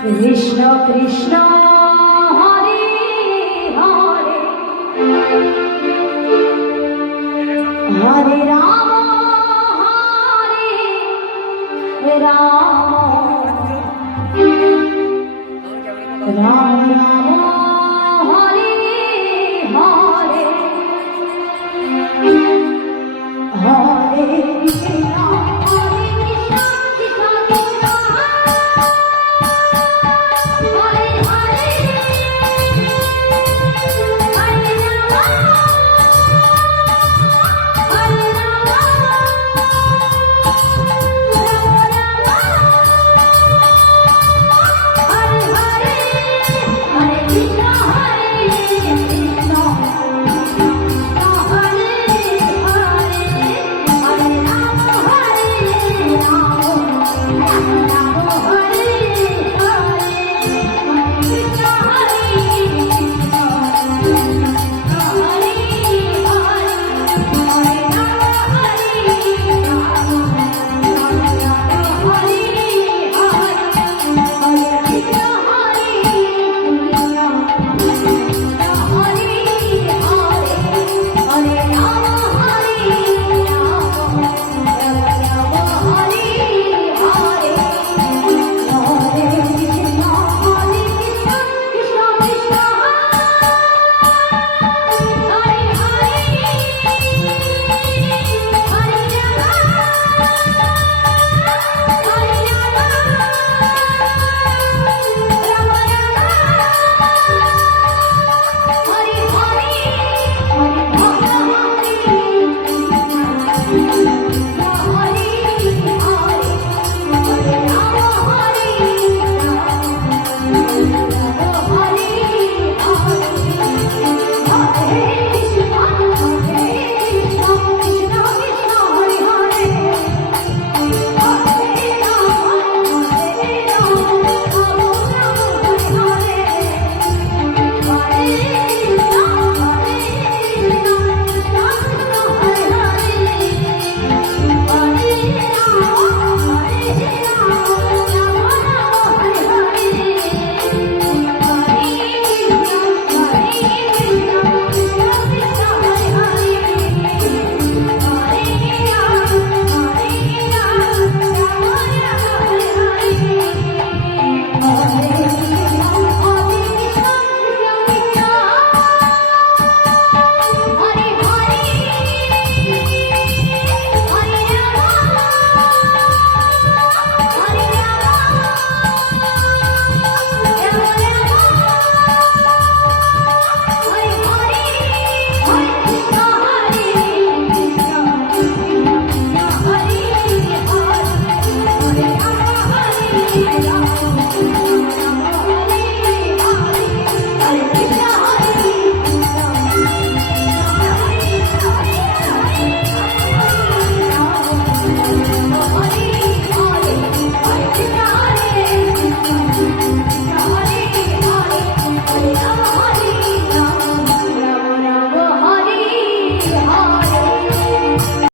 Krishna, Krishna. Hare Rama, Hare Rama.